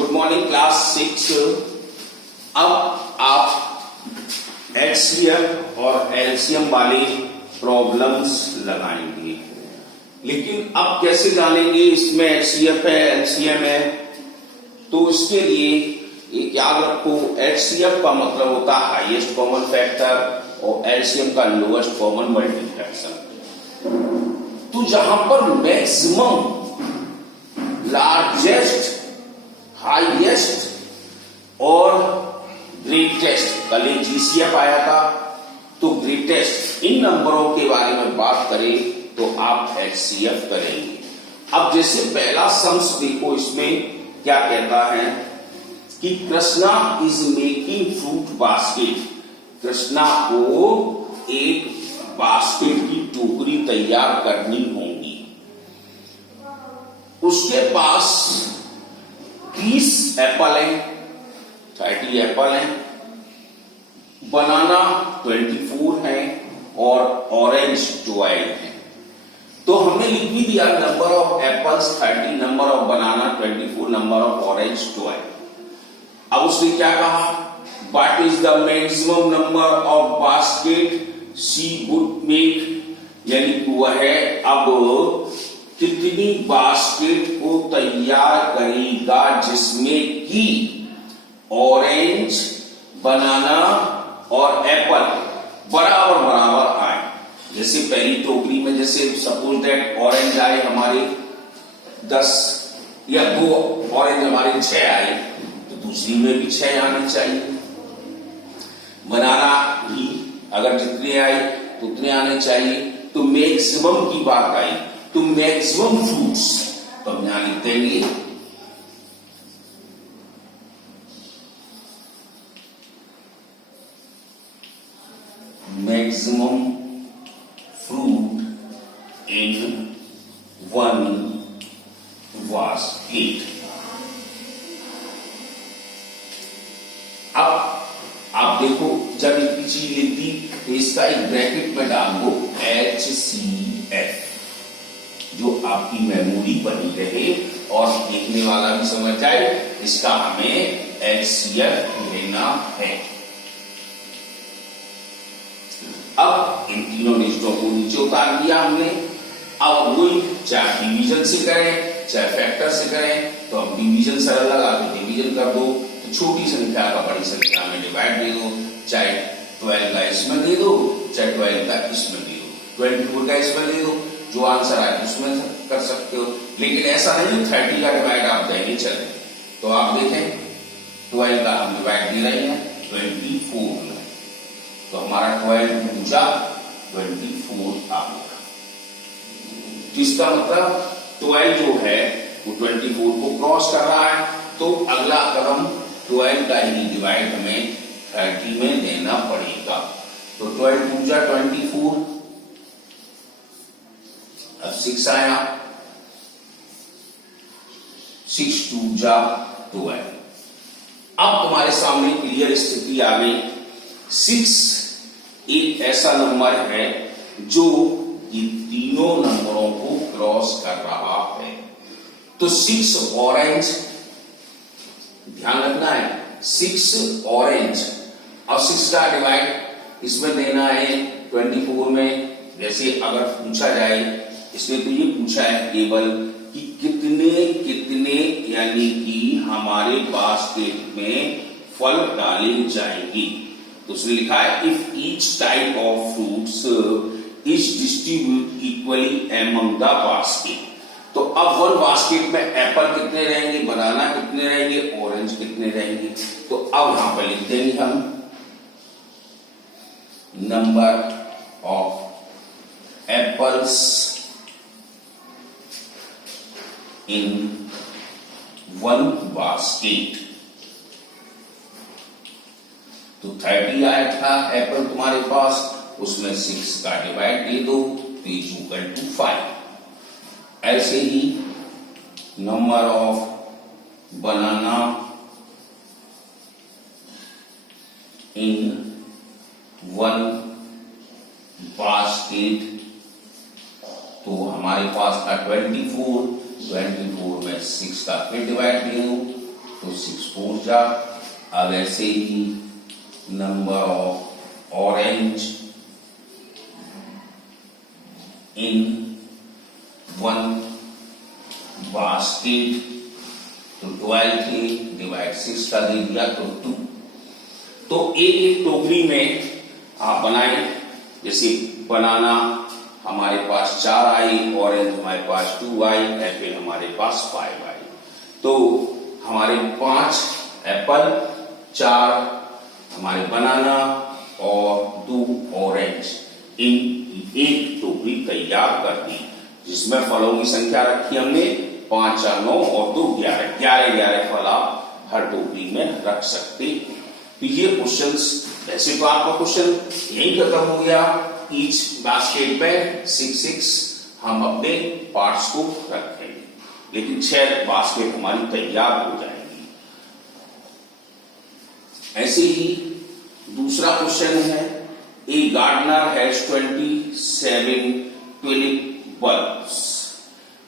Good morning class 6। अब आप HCF और एलसीएम वाले प्रॉब्लम्स लगाएंगे, लेकिन अब कैसे जानेंगे इसमें एचसीएफ है एलसीएम है? तो इसके लिए एक याद रखो, एचसीएफ का मतलब होता है हाईएस्ट कॉमन फैक्टर और एलसीएम का लोएस्ट कॉमन मल्टीप्लिकेशन। तो जहां पर मैक्सिमम, लार्जेस्ट, हाईएस्ट और ग्रेटेस्ट, कल एक जीसीएफ आया था, तो ग्रेटेस्ट, इन नंबरों के बारे में बात करें तो आप एचसीएफ करेंगे। अब जैसे पहला सम्स देखो, इसमें क्या कहता है कि Krishna is making fruit basket. Krishna को एक बास्केट की टोकरी तैयार करनी होगी। उसके पास 30 एप्पल है, 30 एप्पल है, बनाना 24 है और ऑरेंज 12 है। तो हमने लिख भी दिया number of apples 30, number of banana 24, number of orange 12। अब उसने क्या कहा, what is the maximum number of basket she would make, यानी वह अब कितनी बास्केट को तैयार करेगा जिसमें कि ऑरेंज, बनाना और एप्पल बराबर बराबर आए। जैसे पहली टोकरी में जैसे सपोज दैट ऑरेंज आए हमारे 10 या 2 ऑरेंज हमारे 6 आए, तो दूसरी में भी 6 आने चाहिए। बनाना भी अगर जितने आए तो उतने आने चाहिए। तो मैक्सिमम की बात आई, तो मैक्सिमम फ्रूट्स तो हम यहां लिख देंगे maximum fruit in one basket. अब आप देखो, जब इतनी चीज लिख दी तो इसका एक ब्रैकेट में डाल दो HCF, जो आपकी मेमोरी बनी रहे और देखने वाला भी समझ जाए इसका हमें HCF लेना है। अब इन तीनों लिस्टों को नीचे उतार दिया हमने। अब वही चाहे डिवीजन से करें चाहे फैक्टर से करें, तो हम डिवीजन सरल लगा तो डिवीजन कर दो, तो छोटी संख्या का बड़ी संख्या में डिवाइड दे दो, चाहे 12 का इसमें दे दो चाहे 12 का इसमें दे दो, 24 का इसमें दे दो, जो आंसर आए उसमें कर सकते हो। लेकिन ऐसा नहीं 30 का डिवाइड आप देने चले, तो आप देखें 12 का हम डिवाइड दे रहे हैं 24 में, तो हमारा 12 पूजा 24 आ गया। इसका मतलब 12 जो है वो 24 को क्रॉस कर रहा है, तो अगला कदम 12 का ही डिवाइड हमें 30 में देना पड़ेगा। तो 12 पूजा 24, अब 6 आया, 6 पूजा 12। अब तुम्हारे सामने क्लियर स्थिति आ गई। 6 एक ऐसा नंबर है जो ये तीनों नंबरों को क्रॉस कर रहा है। तो 6 ऑरेंज, ध्यान रखना है 6 ऑरेंज, और 6 का डिवाइड इसमें देना है 24 में। जैसे अगर पूछा जाए, इसने तो ये पूछा है केवल कि कितने कितने, यानी कि हमारे बास्केट में फल डाले जाएंगे, तो उसने लिखा है if each type of fruits is distribute equally among the basket. तो अब वन बास्केट में एप्पल कितने रहेंगे, बनाना कितने रहेंगे, ऑरेंज कितने रहेंगे। तो अब यहां पर लिख देंगे हम number of apples in one basket. तो 30 आया था एप्पल तुम्हारे पास, उसमें 6 का डिवाइड दे दो, तो इज इक्वल टू 5। ऐसे ही number of banana in one basket, तो हमारे पास था 24 में 6 का फिर डिवाइड दे दो, तो 6 4 जा। अब ऐसे ही number of orange in one basket, तो 12 थे, डिवाइड 6 का दे दिया तो 2। तो एक एक टोकरी में आप बनाए, जैसे बनाना हमारे पास 4 आई, ऑरेंज हमारे पास 2 आई, एप्पल हमारे पास 5 आई। तो हमारे 5 एप्पल, 4 हमारे बनाना और 2 ऑरेंज, इन एक टोकरी तैयार कर दी, जिसमें फलों की संख्या रखी हमने 5 4 9 और 2 11 11 फल आप हर टोकरी में रख सकते हैं। तो ये क्वेश्चंस, वैसे तो आपका क्वेश्चन यही खत्म हो गया। ईच बास्केट में 6 6 हम अपने पार्ट्स को रखेंगे, लेकिन 6 बास्केट हमारी तैयार हो जाएगी। ऐसे ही दूसरा क्वेश्चन है, ए गार्डनर हैज 27 ट्यूलिप बल्ब्स।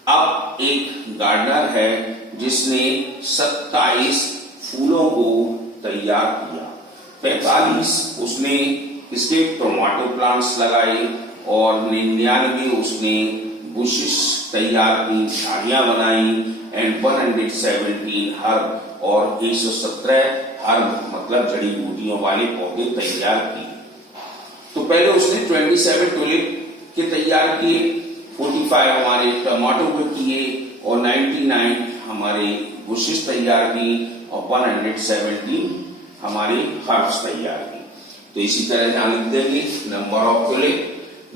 अब एक गार्डनर है जिसने 27 फूलों को तैयार किया, 45 उसने इसके टोमेटो प्लांट्स लगाए और 99 उसने बुशेस तैयार की, झाड़ियां बनाई, एंड 117 हर्ब और 117 हर्ब मतलब जड़ी बूटियों वाले पौधे तैयार किए। तो पहले उसने 27 ट्यूलिप के तैयार किए, 45 हमारे टमाटो के किए और 99 हमारे बुशेस तैयार की और 117 हमारे हर्ब्स तैयार की। तो इसी तरह ध्यान लिख देंगे, number of tulip,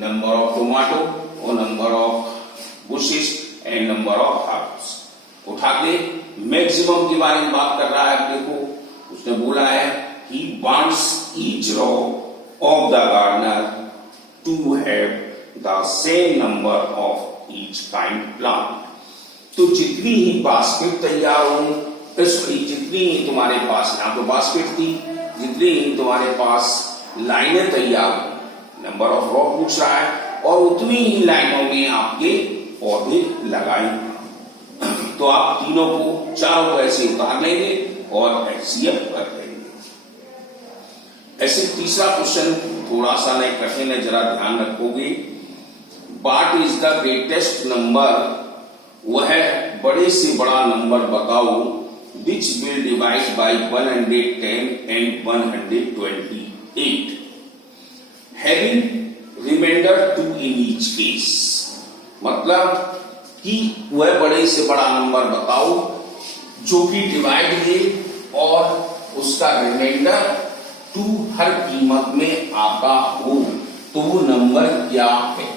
number of tomato और number of bushes and number of herbs. उठा के मैक्सिमम के बारे में बात कर रहा है। देखो उसने बोला है he wants each row of the gardener to have the same number of each kind plant. तो जितनी ही बास्केट तैयार हो, जितनी ही तुम्हारे पास, यहाँ तो बास्केट थी, जितनी ही तुम्हारे पास लाइनें तैयार हो, नंबर ऑफ रो पूछ रहा है, और उतनी ही लाइनों में आपके पौधे लगाए। तो आप तीनों को, चारों को ऐसे उतार लेंगे और एचसीएफ कर लेंगे। ऐसे तीसरा क्वेश्चन थोड़ा सा नहीं कठिन है, जरा ध्यान रखोगे। What is the greatest number, वह बड़े से बड़ा नंबर बताओ which will divide by 110 and 128 having remainder 2 in each case। मतलब कि वह बड़े से बड़ा नंबर बताओ जो कि डिवाइड है और उसका रिमाइंडर 2 हर कीमत में आता हो, तो वो नंबर क्या है।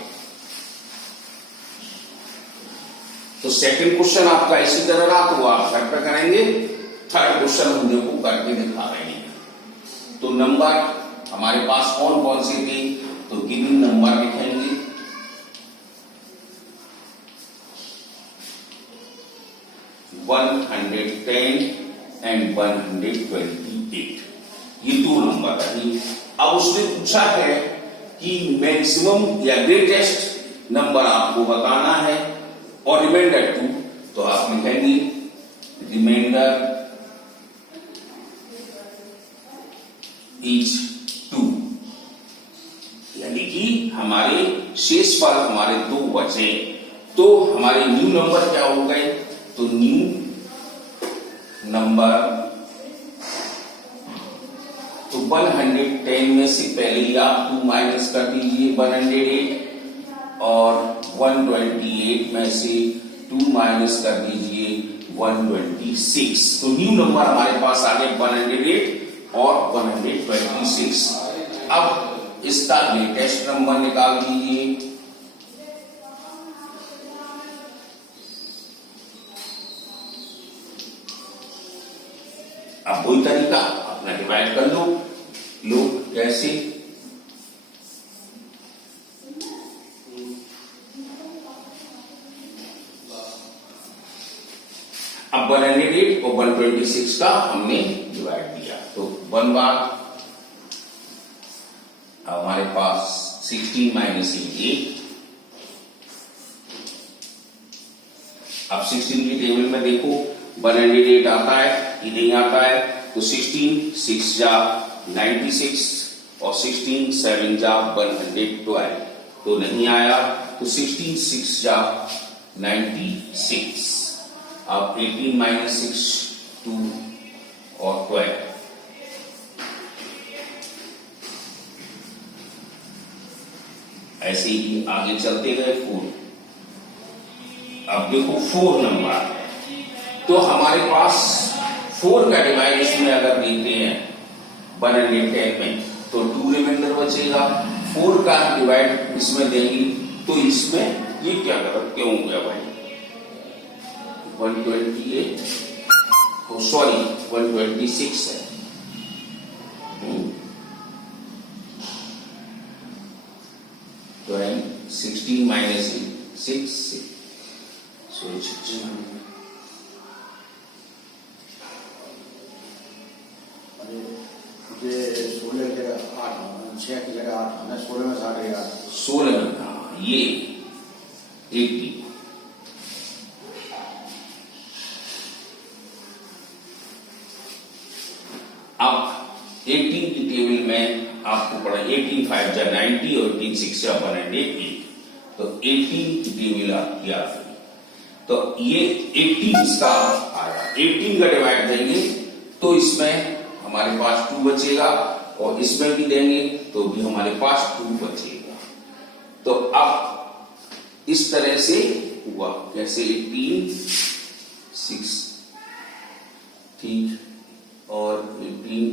तो सेकंड क्वेश्चन आपका इसी तरह रहा, तो आप घर पर करेंगे। थर्ड क्वेश्चन हम देखो करके दिखा रहे हैं। तो नंबर हमारे पास कौन कौन से थे, तो गिविंग नंबर लिखेंगे। वन 110 एंड 128, ये 2 नंबर है। अब उसने पूछा है कि मैक्सिमम या ग्रेटेस्ट नंबर आपको बताना है और रिमाइंडर 2, तो आप लिखेंगे रिमाइंडर इज 2, यानी कि हमारे शेष फल हमारे 2 बचे। तो हमारे न्यू नंबर क्या हो गए, तो न्यू नंबर, तो 110 में से पहले ही आप 2 माइनस कर दीजिए 108, और 128 में से 2 माइनस कर दीजिए 126। तो न्यू नंबर हमारे पास आ गए 108 और 126। अब इसका ग्रेटेस्ट नंबर निकाल दीजिए। अब वही तरीका अपना डिवाइड कर लो। कैसे, अब 108 और 126 का हमने डिवाइड दिया, तो 1 बार हमारे पास 16 माइनस 8। अब 16 की टेबल में देखो 108 आता है ये नहीं आता है तो 16 6 जा 96 और 16 7 जा 112 तो नहीं आया तो 16 6 जा 96। अब 18 माइनस 6 2 और 12 ऐसे ही आगे चलते गए 4। अब देखो 4 नंबर तो हमारे पास 4 का डिवाइड इसमें अगर देते हैं 110 में तो 2 रिमाइंडर बचेगा। 4 का डिवाइड इसमें देंगे तो इसमें ये क्या गलत क्यों हो गया भाई 128 सॉरी 126 है। तो 16 माइनस 6 सो ये 16 की जगह 8 6 की जगह 8 होना 16 में 60 रहेगा 16 में ये 80 अब 18 की टेबल में आपको पढ़ा 18 5 जा 90 और 18 6 जा 180 तो 18 की टेबल आपकी आ गई तो ये 18 इसका आया 18 का डिवाइड देंगे तो इसमें हमारे पास 2 बचेगा और इसमें भी देंगे तो भी हमारे पास 2 बचेगा। तो अब इस तरह से हुआ कैसे 18 6 ठीक और 18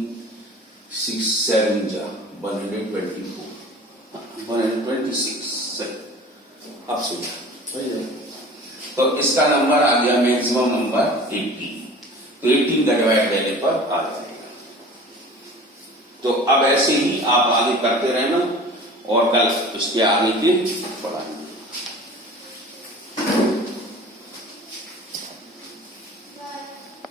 6 7 जा 124 126 सही। अब सुनिए सही है तो इसका नंबर आ गया मैक्सिमम नंबर 18 तो 18 का डिवाइड देने पर आ जाएगा। तो अब ऐसे ही आप आगे करते रहना और कल उसके आगे के पढ़ाएंगे।